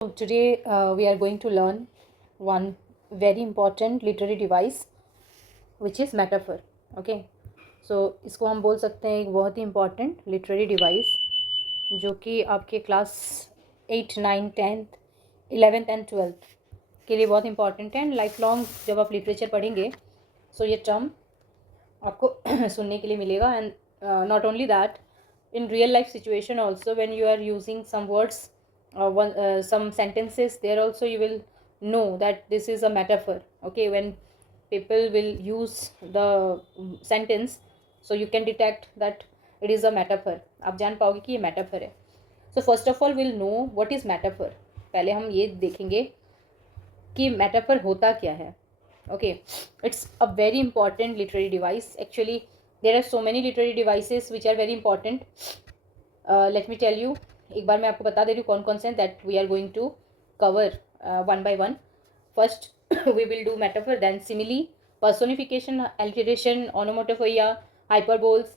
So today we are going to learn one very important literary device which is metaphor. Okay, so इसको हम बोल सकते हैं एक बहुत ही important literary device जो कि आपके class 8, 9, 10th, 11th and 12th के लिए बहुत इंपॉर्टेंट है एंड लाइफ लॉन्ग जब आप लिटरेचर पढ़ेंगे सो ये टर्म आपको सुनने के लिए मिलेगा and not only that in real life situation also when you are using some words some sentences there also you will know that this is a metaphor. Okay, when people will use the sentence so you can detect that it is a metaphor. आप जान पाओगे कि ये metaphor है. So first of all we'll know what is metaphor. पहले हम ये देखेंगे कि metaphor होता क्या है. Okay, it's a very important literary device. Actually there are so many literary devices which are very important. Let me tell you, एक बार मैं आपको बता दे रही हूँ कौन कौन से that we are going to cover one by one. First we will do metaphor, then simile, personification, alliteration, onomatopoeia, hyperboles,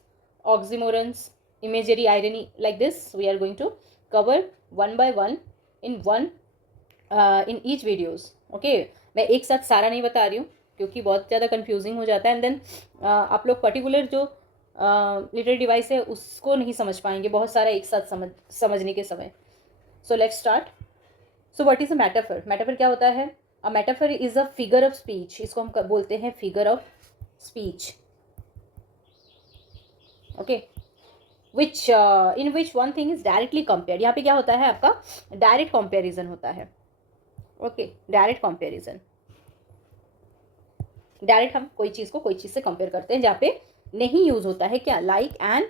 oxymorons, imagery, irony. Like this we are going to cover one by one in each videos. Okay, मैं एक साथ सारा नहीं बता रही हूँ क्योंकि बहुत ज़्यादा कंफ्यूजिंग हो जाता है एंड देन आप लोग पर्टिकुलर जो लिटरेरी डिवाइस है उसको नहीं समझ पाएंगे बहुत सारा एक साथ समझने के समय. So let's start. So what is a metaphor. Metaphor क्या होता है? A metaphor is a figure of speech. इसको हम बोलते हैं figure of speech. Okay, which in which one thing is directly compare. यहाँ पे क्या होता है? आपका डायरेक्ट कंपेरिजन होता है. Okay, direct comparison. डायरेक्ट हम कोई चीज़ को कोई चीज़ से कंपेयर करते हैं जहाँ पे नहीं यूज़ होता है क्या? लाइक एंड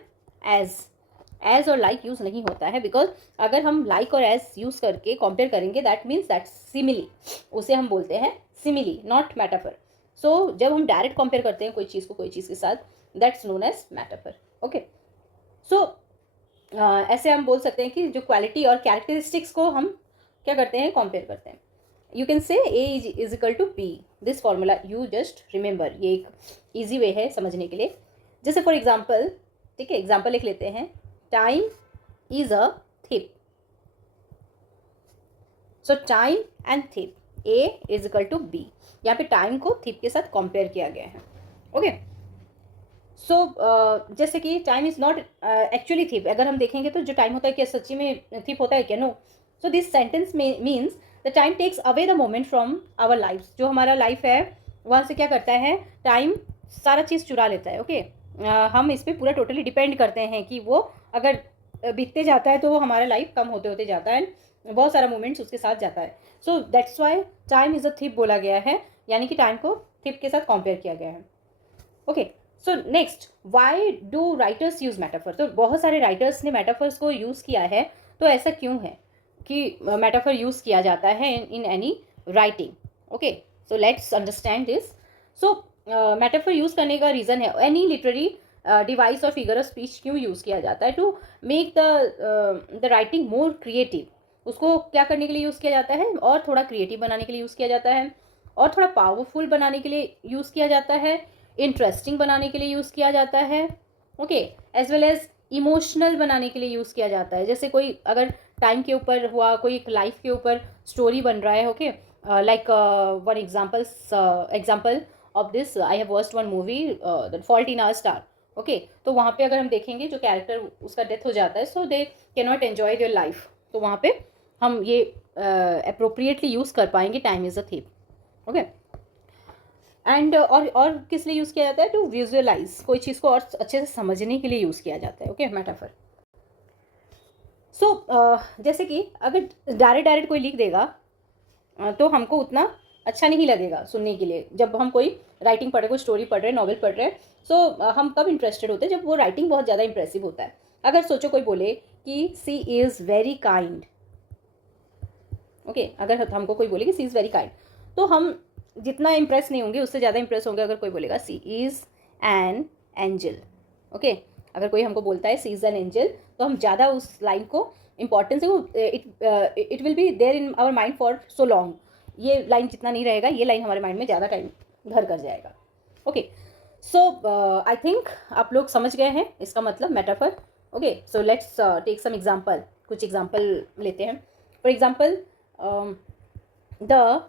एज और लाइक यूज़ नहीं होता है बिकॉज अगर हम लाइक और एज यूज़ करके कंपेयर करेंगे दैट मीन्स दैट सिमिली. उसे हम बोलते हैं सिमिली, नॉट मेटाफर. सो जब हम डायरेक्ट कंपेयर करते हैं कोई चीज़ को कोई चीज़ के साथ that's known as metaphor. Okay, so ऐसे हम बोल सकते हैं कि जो क्वालिटी और कैरेक्टरिस्टिक्स को हम क्या करते हैं? कंपेयर करते हैं. You can say A is equal to B. This formula you just remember. ये एक ईजी वे है समझने के लिए. जैसे फॉर एग्जाम्पल, ठीक है, एग्जाम्पल लिख लेते हैं. Time is a thief. So time and thief, A is equal to B. यहाँ पे टाइम को थिप के साथ कंपेयर किया गया है. ओके, सो जैसे कि टाइम इज नॉट एक्चुअली थिप. अगर हम देखेंगे तो जो टाइम होता है क्या सच्ची में थिप होता है क्या? No. So this sentence means the time takes away the moment from our life. जो हमारा लाइफ है वहाँ से क्या करता है? टाइम सारा चीज़ चुरा लेता है. ओके, हम इस पर पूरा टोटली डिपेंड करते हैं कि वो अगर बीतते जाता है तो वो हमारा लाइफ कम होते होते जाता है. बहुत सारा मोमेंट्स उसके साथ जाता है. So that's why time is a thief बोला गया है, यानी कि टाइम को थिप के साथ कंपेयर किया गया है. Okay, so next, why do writers use metaphor. तो बहुत सारे राइटर्स ने मेटाफर्स को यूज़ किया है. तो ऐसा क्यों है कि मेटाफर यूज़ किया जाता है in any writing? Okay, so let's understand this. So metaphor use करने का रीज़न है एनी लिटरेरी डिवाइस और फिगर ऑफ स्पीच क्यों यूज़ किया जाता है? To make the writing more creative. उसको क्या करने के लिए यूज़ किया जाता है? और थोड़ा क्रिएटिव बनाने के लिए यूज़ किया जाता है, और थोड़ा पावरफुल बनाने के लिए यूज़ किया जाता है, इंटरेस्टिंग बनाने के लिए यूज़ किया जाता है. Okay, as well as emotional बनाने के लिए यूज़ किया जाता है. जैसे कोई अगर टाइम के ऊपर हुआ, कोई एक लाइफ के ऊपर स्टोरी बन रहा है. Okay, like one example of this, I have watched one movie The Fault in Our Star. Okay, तो वहाँ पे अगर हम देखेंगे जो कैरेक्टर उसका डेथ हो जाता है so they can not enjoy their life. तो वहाँ पे हम ये अप्रोप्रिएटली यूज़ कर पाएंगे time is a thief. Okay, and और किस लिए यूज़ किया जाता है? To visualise. कोई चीज़ को और अच्छे से समझने के लिए यूज़ किया जाता है. Okay, metaphor. सो जैसे कि अगर डायरेक्ट कोई लिख देगा तो हमको उतना अच्छा नहीं लगेगा सुनने के लिए. जब हम कोई राइटिंग पढ़ रहे, कोई स्टोरी पढ़ रहे, नॉवल पढ़ रहे हैं, सो हम कब इंटरेस्टेड होते हैं? जब वो राइटिंग बहुत ज़्यादा इंप्रेसिव होता है. अगर सोचो कोई बोले कि सी इज़ वेरी काइंड. ओके, अगर हमको कोई बोले कि सी इज़ वेरी काइंड तो हम जितना इंप्रेस नहीं होंगे उससे ज़्यादा इंप्रेस होंगे अगर कोई बोलेगा सी इज़ एन एंजल. ओके, अगर कोई हमको बोलता है सी इज़ एन एंजल तो हम ज़्यादा उस लाइन को इंपॉर्टेंस है, it will be there in our mind for so long. ये लाइन जितना नहीं रहेगा, ये लाइन हमारे माइंड में ज़्यादा टाइम घर कर जाएगा. ओके, सो आई थिंक आप लोग समझ गए हैं इसका मतलब metaphor. Okay, so let's take some example. कुछ एग्जाम्पल लेते हैं. For example the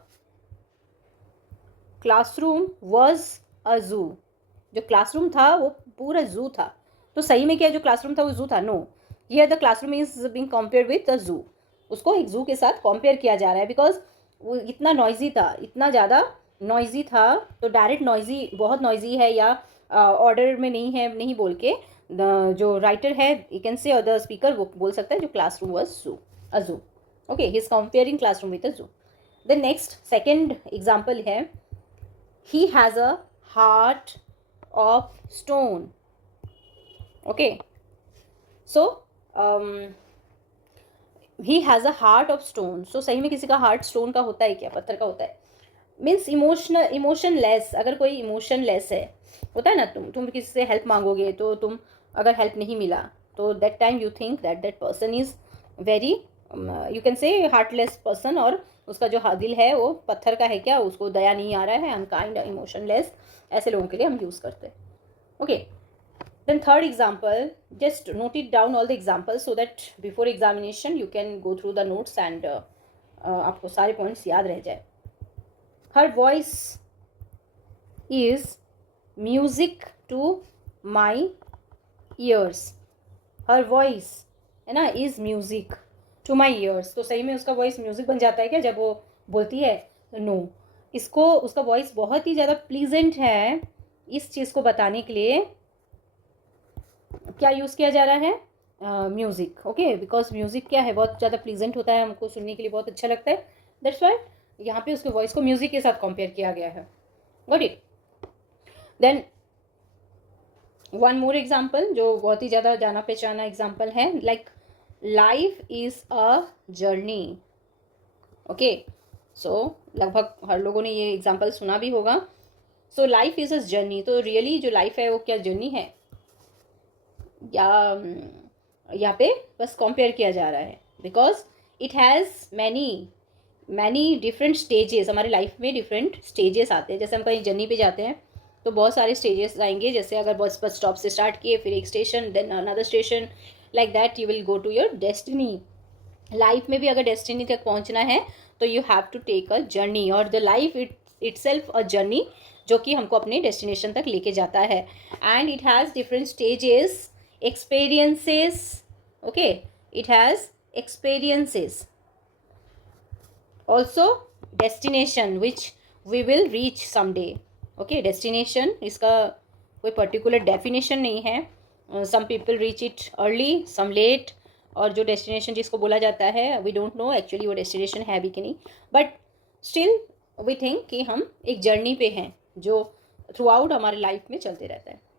classroom was a zoo, जो क्लासरूम था वो पूरा जू था। तो सही में क्या जो क्लासरूम था वो जू था? No, here the classroom is being compared with a zoo. उसको एक जू के साथ कंपेयर किया जा रहा है बिकॉज वो इतना नॉइजी था, इतना ज़्यादा नॉइजी था। तो डायरेक्ट नॉइजी, बहुत नॉइजी है या ऑर्डर में नहीं है नहीं बोल के जो राइटर है यू कैन से, और द स्पीकर वो बोल सकता है जो क्लासरूम वॉज जू, अ जू। Okay, he is comparing classroom with a जू। द नेक्स्ट सेकेंड एग्जाम्पल है, he has a heart of stone. Okay, so he has a heart of stone. So सही में किसी का हार्ट स्टोन का होता है क्या? पत्थर का होता है। Means emotionless. अगर कोई इमोशनलेस है, होता है ना, तुम किसी से हेल्प मांगोगे तो तुम अगर हेल्प नहीं मिला तो that time you think that person is very, you can से हार्टलेस पर्सन, और उसका जो दिल है वो पत्थर का है क्या, उसको दया नहीं आ रहा है, अनकाइंड, इमोशनलेस, ऐसे लोगों के लिए हम यूज़ करते हैं। Okay, then third example, just note it down all the examples so that before examination you can go through the notes and आपको सारे पॉइंट्स याद रह जाए। Her voice is music to my ears. Her voice है ना, is music to my ears. तो सही में उसका वॉइस म्यूजिक बन जाता है क्या जब वो बोलती है? नो, इसको उसका वॉइस बहुत ही ज़्यादा प्लीजेंट है, इस चीज़ को बताने के लिए क्या यूज़ किया जा रहा है? म्यूज़िक। ओके, बिकॉज म्यूज़िक क्या है, बहुत ज़्यादा प्लीजेंट होता है, हमको सुनने के लिए बहुत अच्छा लगता है। दैट्स वाई यहाँ पे उसके वॉइस को म्यूज़िक के साथ कंपेयर किया गया है। Got it? Then one more example जो बहुत ही ज़्यादा जाना पहचाना एग्जाम्पल है, like life is a journey. Okay, so लगभग हर लोगों ने ये एग्जाम्पल सुना भी होगा। So life is a journey, तो रियली जो लाइफ है वो क्या जर्नी है, या यहाँ पे बस कंपेयर किया जा रहा है? Because it has many different stages. हमारे लाइफ में डिफरेंट स्टेजेस आते हैं। जैसे हम कहीं जर्नी पे जाते हैं तो बहुत सारे स्टेजेस आएंगे, जैसे अगर बस स्टॉप से स्टार्ट किए, फिर एक station, then another station, like that you will go to your destiny. Life में भी अगर डेस्टिनी तक पहुंचना है तो you have to take a journey, और the life itself a journey जो कि हमको अपने डेस्टिनेशन तक लेके जाता है। And it has different stages, experiences. Okay, it has experiences, also destination which we will reach someday. Okay, destination इसका कोई particular definition नहीं है। some people reach it early, some late, और जो destination जिसको बोला जाता है we don't know actually वो destination है भी कि नहीं, but still we think कि हम एक journey पे हैं जो throughout हमारे life में चलते रहता है।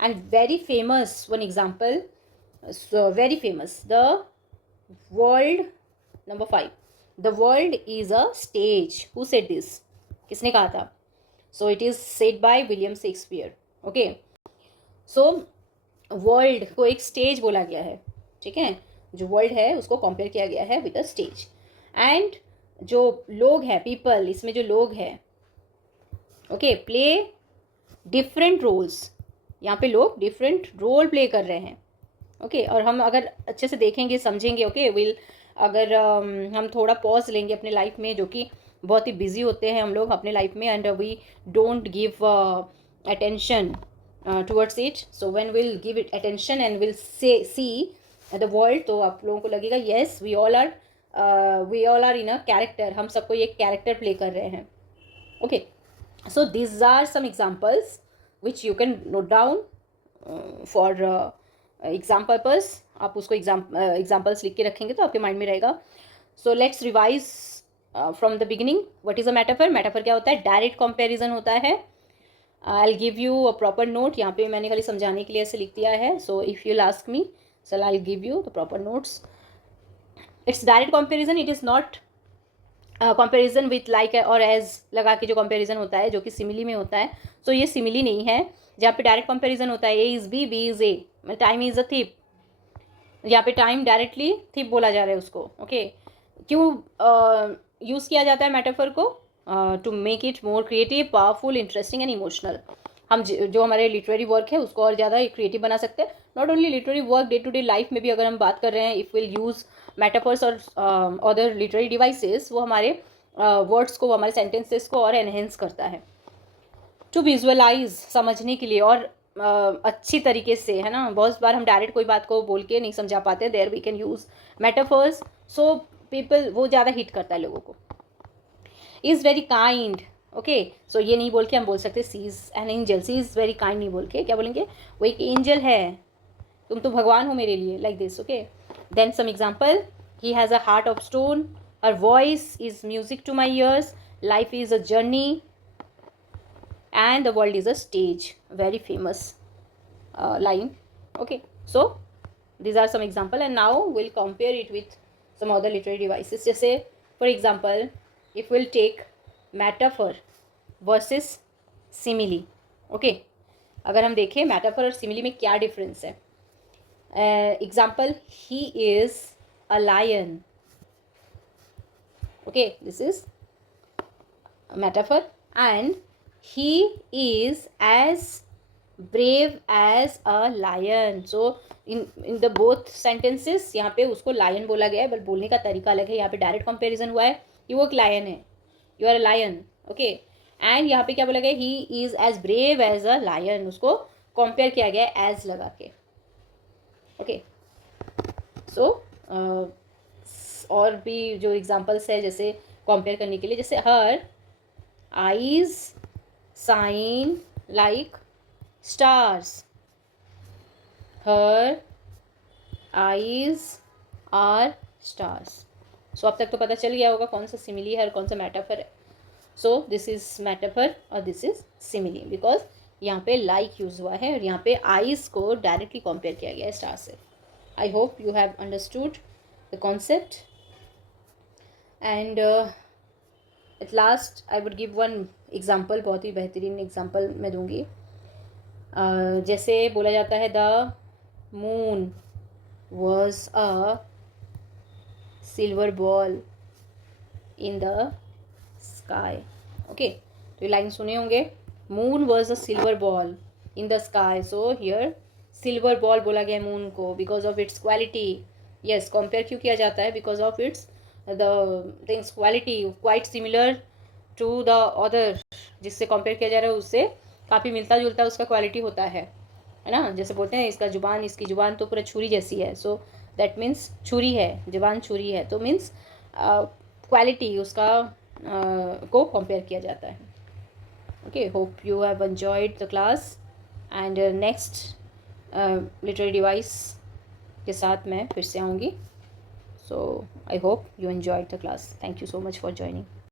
And very famous one example, so very famous, the world, number 5, the world is a stage. Who said this? किसने कहा था? So it is said by William Shakespeare. Okay, so world को एक stage बोला गया है, ठीक है? जो world है उसको compare किया गया है with a stage, and जो लोग हैं, people, इसमें जो लोग हैं, okay, play different roles। यहाँ पे लोग डिफरेंट रोल प्ले कर रहे हैं। ओके, और हम अगर अच्छे से देखेंगे, समझेंगे, ओके, विल अगर हम थोड़ा पॉज लेंगे अपने लाइफ में, जो कि बहुत ही बिजी होते हैं हम लोग अपने लाइफ में, and we don't give attention towards it. So when will give it attention and will see the world, तो आप लोगों को लगेगा yes we all are in a character, हम सबको ये कैरेक्टर प्ले कर रहे हैं। Okay, so these are some examples which you can note down for exam purpose। आप उसको examples लिख के रखेंगे तो आपके माइंड में रहेगा। so let's revise from the beginning, what is a metaphor? metaphor क्या होता है? डायरेक्ट कंपैरिजन होता है। I'll give you a proper note, यहाँ पे मैंने खाली समझाने के लिए ऐसे लिख दिया है। so if you'll ask me, so I'll give you the proper notes। it's direct comparison, it is not comparison with like और एज लगा के जो कंपेरिजन होता है जो कि सिमिली में होता है। सो ये सिमिली नहीं है। जहाँ पे डायरेक्ट कंपेरिजन होता है A is B, B is A, time is a thief, यहाँ पे टाइम डायरेक्टली थिप बोला जा रहा है उसको। ओके, क्यों यूज़ किया जाता है मेटाफर को? To make it more creative, powerful, interesting and emotional. हम जो हमारे लिटरेरी वर्क है उसको और ज़्यादा क्रिएटिव बना सकते हैं. Not only literary work, day to day life में भी अगर हम बात कर रहे हैं, इफ़ विल यूज़ मेटाफर्स और अदर लिटरेरी डिवाइसेस, वो हमारे वर्ड्स को, हमारे सेंटेंसेस को और एनहेंस करता है. टू विजुअलाइज, समझने के लिए और अच्छी तरीके से, है ना. बहुत बार हम डायरेक्ट कोई बात को बोल के नहीं समझा पाते, there we can use metaphors. So people, वो ज़्यादा हिट करता है लोगों को. Is very kind. Okay, so ये नहीं बोल के हम बोल सकते she is an angel. She is very kind नहीं बोल के क्या बोलेंगे, वो एक एंजल है, तुम तो भगवान हो मेरे लिए, like this. Okay, then some example. He has a heart of stone. Her voice is music to my ears. Life is a journey and the world is a stage. Very famous line. Okay, so these are some example, and now we'll compare it with some other literary devices. Just say, for example, if we'll take metaphor versus simile. Okay, अगर हम देखें metaphor और simile में क्या difference है. Example, he is a lion. Okay, this is a metaphor. And he is as brave as a lion. So in the both sentences यहाँ पे उसको lion बोला गया है, बट बोलने का तरीका अलग है. यहाँ पे डायरेक्ट कंपैरिजन हुआ है कि वो एक lion है, you are a lion. Okay, and यहाँ पे क्या बोला गया, he is as brave as a lion. उसको कंपेयर किया गया है as लगा के. Okay, so और भी जो एग्जाम्पल्स है जैसे कंपेयर करने के लिए, जैसे her eyes shine like stars. Her eyes are stars. सो अब तक तो पता चल गया होगा कौन सा सिमिली है और कौन सा मेटाफर है. सो दिस इज मेटाफर और दिस इज सिमिली, बिकॉज यहाँ पे लाइक यूज हुआ है और यहाँ पे आईज को डायरेक्टली कंपेयर किया गया है स्टार से. आई hope you have understood the concept. And at last I would give one example. बहुत ही बेहतरीन एग्जाम्पल मैं दूंगी. जैसे बोला जाता है the moon was a silver ball in the sky. Okay, तो ये लाइन सुने होंगे, moon was a silver ball in the sky. So here silver ball बोला गया मून को because of its quality. Yes, compare क्यों किया जाता है, because of its the things quality quite similar to the other. जिससे कंपेयर किया जा रहा है उससे काफ़ी मिलता जुलता उसका क्वालिटी होता है ना. जैसे बोलते हैं इसका जुबान, इसकी जुबान तो पूरा छुरी जैसी है. सो दैट मीन्स छुरी है, जुबान छुरी है, तो मीन्स क्वालिटी उसका को कंपेयर किया जाता है. Okay, hope you have enjoyed the class. And next literary device के साथ मैं फिर से आऊँगी. So I hope you enjoyed the class. Thank you so much for joining.